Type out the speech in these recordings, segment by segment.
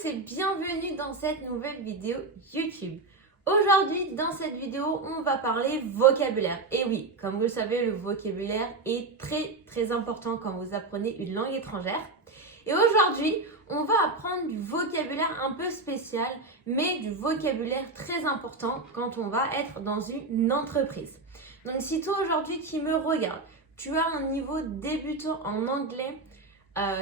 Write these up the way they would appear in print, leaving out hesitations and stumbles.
tous et bienvenue dans cette nouvelle vidéo YouTube. Aujourd'hui, dans cette vidéo, on va parler vocabulaire. Et oui, comme vous le savez, le vocabulaire est très important quand vous apprenez une langue étrangère. Et aujourd'hui, on va apprendre du vocabulaire un peu spécial, mais du vocabulaire très important quand on va être dans une entreprise. Donc si toi aujourd'hui qui me regardes, tu as un niveau débutant en anglais,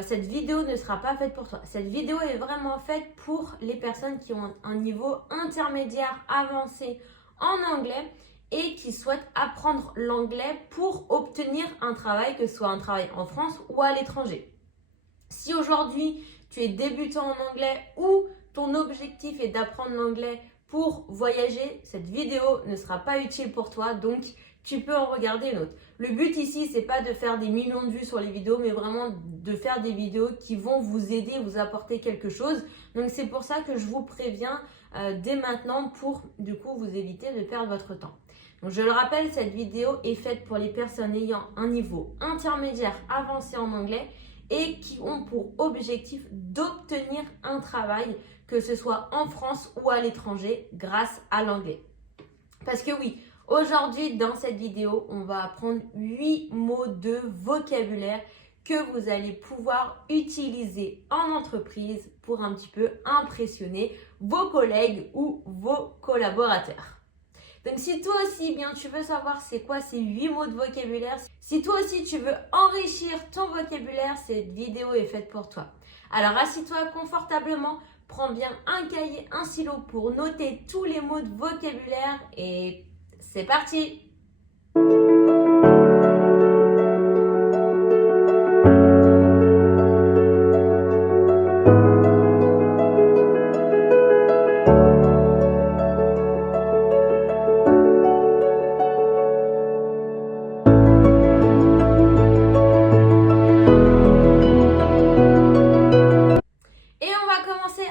cette vidéo ne sera pas faite pour toi. Cette vidéo est vraiment faite pour les personnes qui ont un niveau intermédiaire avancé en anglais et qui souhaitent apprendre l'anglais pour obtenir un travail, que ce soit un travail en France ou à l'étranger. Si aujourd'hui tu es débutant en anglais ou ton objectif est d'apprendre l'anglais pour voyager, cette vidéo ne sera pas utile pour toi, donc tu peux en regarder une autre. Le but ici, c'est pas de faire des millions de vues sur les vidéos, mais vraiment de faire des vidéos qui vont vous aider, vous apporter quelque chose. Donc c'est pour ça que je vous préviens dès maintenant pour du coup vous éviter de perdre votre temps. Donc je le rappelle, cette vidéo est faite pour les personnes ayant un niveau intermédiaire avancé en anglais et qui ont pour objectif d'obtenir un travail, que ce soit en France ou à l'étranger, grâce à l'anglais. Parce que oui, aujourd'hui, dans cette vidéo, on va apprendre 8 mots de vocabulaire que vous allez pouvoir utiliser en entreprise pour un petit peu impressionner vos collègues ou vos collaborateurs. Donc si toi aussi, bien, tu veux savoir c'est quoi ces 8 mots de vocabulaire, si toi aussi tu veux enrichir ton vocabulaire, cette vidéo est faite pour toi. Alors assis-toi confortablement, prends bien un cahier, un stylo pour noter tous les mots de vocabulaire et c'est parti!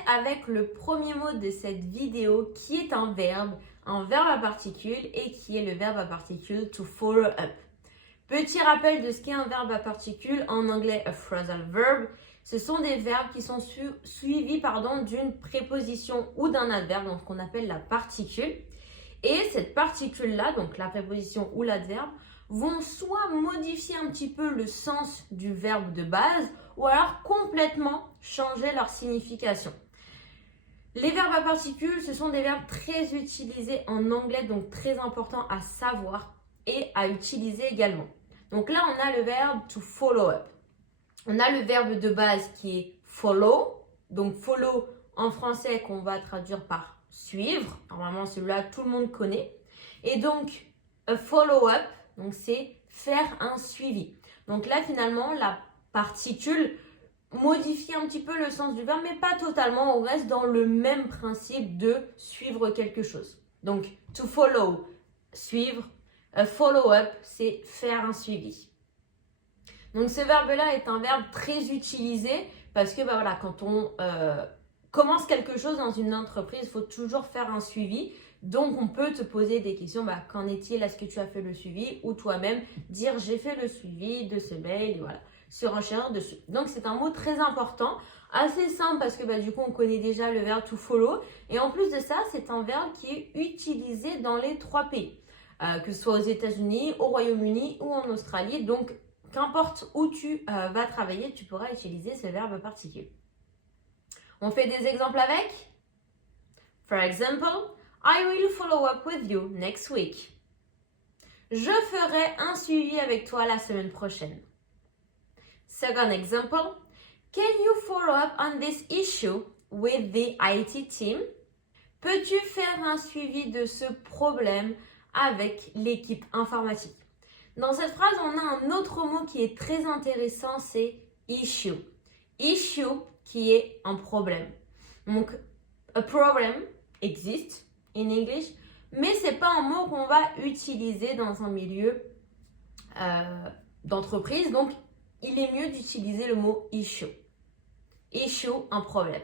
Avec le premier mot de cette vidéo qui est un verbe à particule et qui est le verbe à particule to follow up. Petit rappel de ce qu'est un verbe à particule, en anglais a phrasal verb, ce sont des verbes qui sont suivis d'une préposition ou d'un adverbe, donc ce qu'on appelle la particule. Et cette particule-là, donc la préposition ou l'adverbe, vont soit modifier un petit peu le sens du verbe de base ou alors complètement changer leur signification. Les verbes à particules, ce sont des verbes très utilisés en anglais, donc très important à savoir et à utiliser également. Donc là, on a le verbe to follow up. On a le verbe de base qui est follow. Donc follow en français qu'on va traduire par suivre. Normalement, celui-là, tout le monde connaît. Et donc, a follow up, donc c'est faire un suivi. Donc là, finalement, la particule modifie un petit peu le sens du verbe, mais pas totalement. On reste dans le même principe de suivre quelque chose. Donc, to follow, suivre. Follow up, c'est faire un suivi. Donc, ce verbe-là est un verbe très utilisé parce que quand on commence quelque chose dans une entreprise, il faut toujours faire un suivi. Donc, on peut te poser des questions. Qu'en est-il? Est-ce que tu as fait le suivi? Ou toi-même dire j'ai fait le suivi de ce mail. Et voilà. Se renchérir dessus. Donc c'est un mot très important, assez simple parce que du coup on connaît déjà le verbe to follow et en plus de ça c'est un verbe qui est utilisé dans les 3 pays, que ce soit aux États-Unis, au Royaume-Uni ou en Australie. Donc qu'importe où tu vas travailler, tu pourras utiliser ce verbe particule. On fait des exemples avec. For example, I will follow up with you next week. Je ferai un suivi avec toi la semaine prochaine. Second example, can you follow up on this issue with the IT team? Peux-tu faire un suivi de ce problème avec l'équipe informatique? Dans cette phrase, on a un autre mot qui est très intéressant, c'est issue. Issue qui est un problème. Donc, a problem existe in English, mais ce n'est pas un mot qu'on va utiliser dans un milieu d'entreprise. Donc, il est mieux d'utiliser le mot issue. Issue, un problème.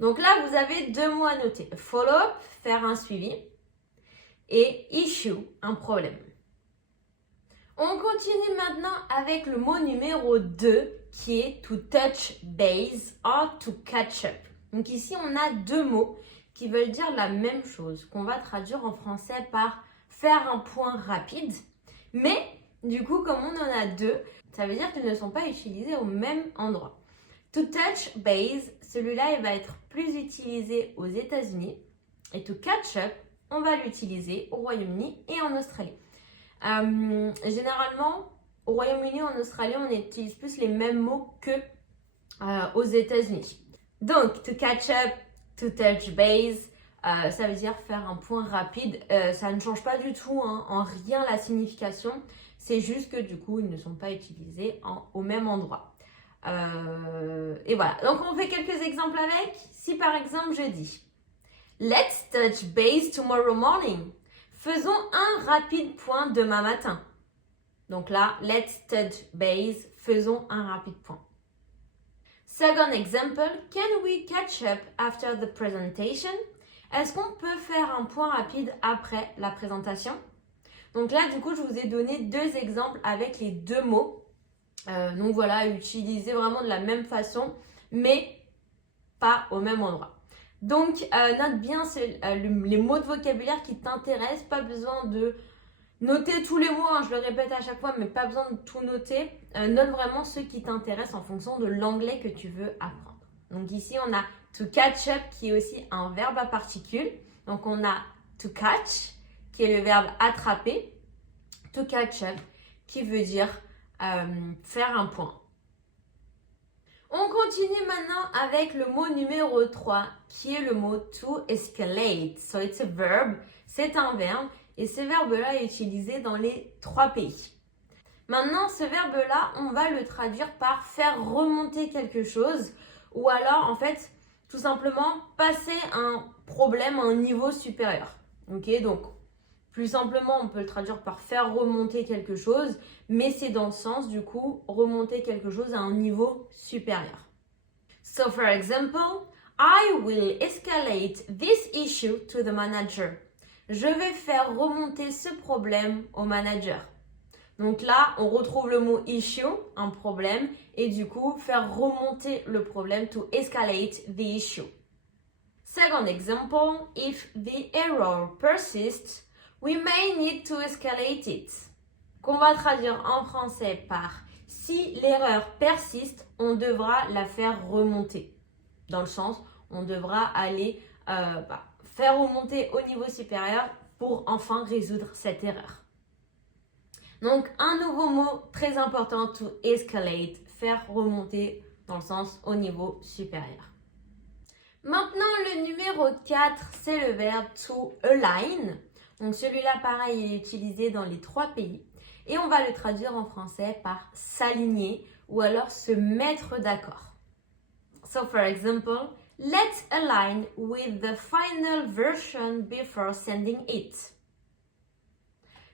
Donc là, vous avez 2 mots à noter. Follow-up, faire un suivi. Et issue, un problème. On continue maintenant avec le mot numéro 2 qui est to touch base or to catch up. Donc ici, on a deux mots qui veulent dire la même chose, qu'on va traduire en français par faire un point rapide. Mais du coup, comme on en a deux, ça veut dire qu'ils ne sont pas utilisés au même endroit. To touch base, celui-là, il va être plus utilisé aux États-Unis. Et to catch up, on va l'utiliser au Royaume-Uni et en Australie. Généralement, au Royaume-Uni et en Australie, on utilise plus les mêmes mots que aux États-Unis. Donc, to catch up, to touch base, ça veut dire faire un point rapide. Ça ne change pas du tout en rien la signification. C'est juste que du coup, ils ne sont pas utilisés au même endroit. Et voilà. Donc, on fait quelques exemples avec. Si par exemple, je dis let's touch base tomorrow morning. Faisons un rapide point demain matin. Donc là, let's touch base. Faisons un rapide point. Second example, can we catch up after the presentation? Est-ce qu'on peut faire un point rapide après la présentation? Donc là, du coup, je vous ai donné deux exemples avec les deux mots. Donc voilà, utilisés vraiment de la même façon, mais pas au même endroit. Donc, note bien les mots de vocabulaire qui t'intéressent. Pas besoin de noter tous les mots, je le répète à chaque fois, mais pas besoin de tout noter. Note vraiment ceux qui t'intéressent en fonction de l'anglais que tu veux apprendre. Donc ici, on a to catch up qui est aussi un verbe à particules. Donc on a to catch qui est le verbe attraper. To catch up qui veut dire faire un point. On continue maintenant avec le mot numéro 3 qui est le mot to escalate. So it's a verb, c'est un verbe et ce verbe-là est utilisé dans les 3 pays. Maintenant, ce verbe-là, on va le traduire par faire remonter quelque chose ou alors en fait tout simplement passer un problème à un niveau supérieur. Ok, donc plus simplement, on peut le traduire par faire remonter quelque chose, mais c'est dans le sens, du coup, remonter quelque chose à un niveau supérieur. So, for example, I will escalate this issue to the manager. Je vais faire remonter ce problème au manager. Donc là, on retrouve le mot issue, un problème, et du coup, faire remonter le problème, to escalate the issue. Second example, if the error persists, we may need to escalate it. Qu'on va traduire en français par si l'erreur persiste, on devra la faire remonter. Dans le sens, on devra aller faire remonter au niveau supérieur pour enfin résoudre cette erreur. Donc, un nouveau mot très important, to escalate, faire remonter dans le sens au niveau supérieur. Maintenant, le numéro 4, c'est le verbe to align. Donc celui-là, pareil, il est utilisé dans les 3 pays. Et on va le traduire en français par s'aligner ou alors se mettre d'accord. So for example, let's align with the final version before sending it.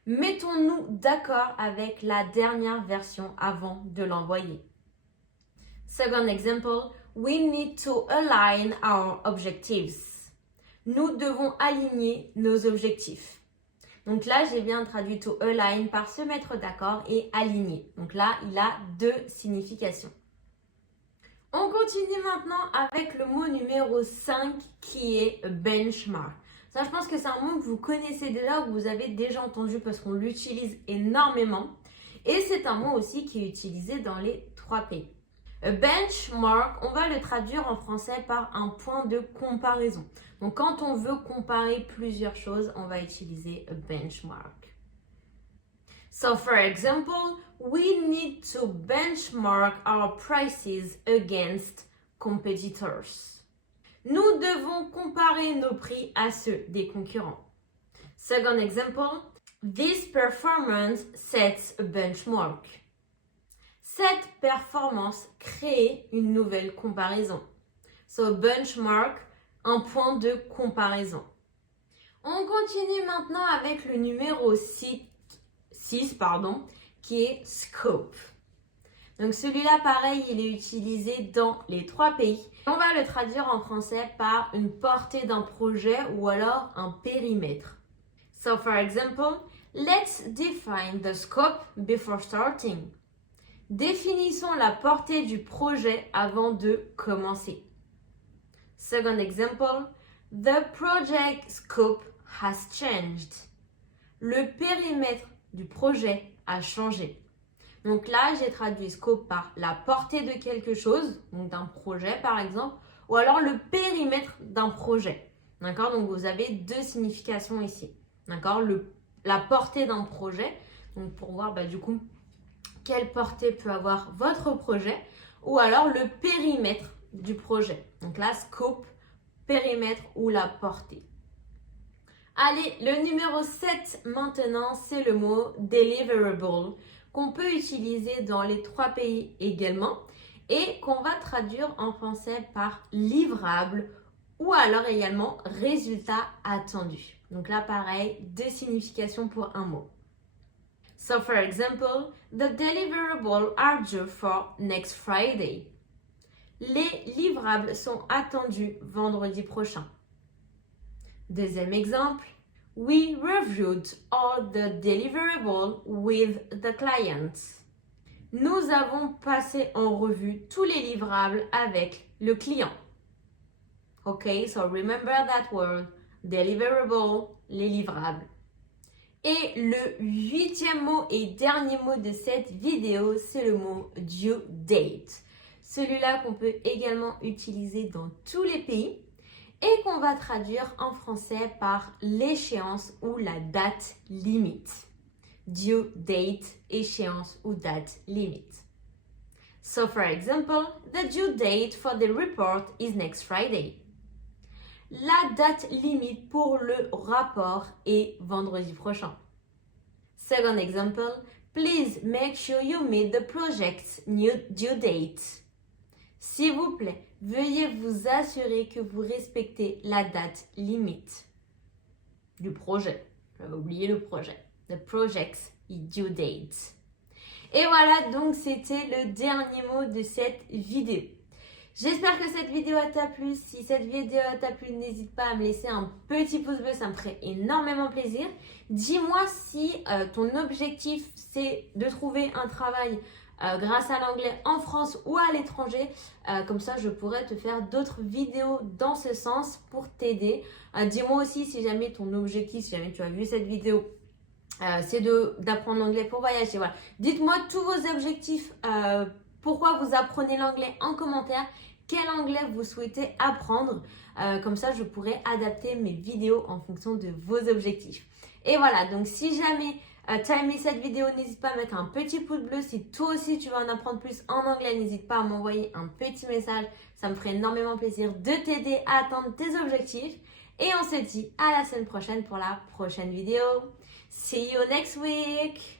Mettons-nous d'accord avec la dernière version avant de l'envoyer. Second example, we need to align our objectives. Nous devons aligner nos objectifs. Donc là, j'ai bien traduit to align par se mettre d'accord et aligner. Donc là, il a 2 significations. On continue maintenant avec le mot numéro 5 qui est benchmark. Ça, je pense que c'est un mot que vous connaissez déjà ou que vous avez déjà entendu parce qu'on l'utilise énormément. Et c'est un mot aussi qui est utilisé dans les 3 pays. A benchmark, on va le traduire en français par un point de comparaison. Donc, quand on veut comparer plusieurs choses, on va utiliser a benchmark. So, for example, we need to benchmark our prices against competitors. Nous devons comparer nos prix à ceux des concurrents. Second example, this performance sets a benchmark. Cette performance crée une nouvelle comparaison. So, benchmark, un point de comparaison. On continue maintenant avec le numéro 6, qui est scope. Donc celui-là, pareil, il est utilisé dans les 3 pays. On va le traduire en français par une portée d'un projet ou alors un périmètre. So, for example, Let's define the scope before starting. Définissons la portée du projet avant de commencer. Second example, the project scope has changed. Le périmètre du projet a changé. Donc là, j'ai traduit scope par la portée de quelque chose, donc d'un projet par exemple, ou alors le périmètre d'un projet. D'accord? Donc vous avez deux significations ici. D'accord? La portée d'un projet, donc pour voir du coup quelle portée peut avoir votre projet, ou alors le périmètre du projet. Donc là, scope, périmètre ou la portée. Allez, le numéro 7 maintenant, c'est le mot deliverable qu'on peut utiliser dans les 3 pays également et qu'on va traduire en français par livrable ou alors également résultat attendu. Donc là, pareil, deux significations pour un mot. So for example, the deliverables are due for next Friday. Les livrables sont attendus vendredi prochain. Deuxième exemple, we reviewed all the deliverables with the clients. Nous avons passé en revue tous les livrables avec le client. Ok, so remember that word, deliverable, les livrables. Et le 8e mot et dernier mot de cette vidéo, c'est le mot due date. Celui-là qu'on peut également utiliser dans tous les pays et qu'on va traduire en français par l'échéance ou la date limite. Due date, échéance ou date limite. So for example, the due date for the report is next Friday. La date limite pour le rapport est vendredi prochain. Second example, please make sure you meet the project's new due date. S'il vous plaît, veuillez vous assurer que vous respectez la date limite du projet. J'avais oublié le projet. The project's due date. Et voilà, donc c'était le dernier mot de cette vidéo. J'espère que cette vidéo t'a plu. Si cette vidéo t'a plu, n'hésite pas à me laisser un petit pouce bleu, ça me ferait énormément plaisir. Dis-moi si ton objectif c'est de trouver un travail grâce à l'anglais en France ou à l'étranger. Comme ça, je pourrais te faire d'autres vidéos dans ce sens pour t'aider. Dis-moi aussi si jamais ton objectif, si jamais tu as vu cette vidéo, c'est d'apprendre l'anglais pour voyager. Voilà. Dites-moi tous vos objectifs, pourquoi vous apprenez l'anglais en commentaire, quel anglais vous souhaitez apprendre. Comme ça, je pourrais adapter mes vidéos en fonction de vos objectifs. Et voilà, donc si jamais tu as aimé cette vidéo, n'hésite pas à mettre un petit pouce bleu. Si toi aussi tu veux en apprendre plus en anglais, n'hésite pas à m'envoyer un petit message. Ça me ferait énormément plaisir de t'aider à atteindre tes objectifs. Et on se dit à la semaine prochaine pour la prochaine vidéo. See you next week!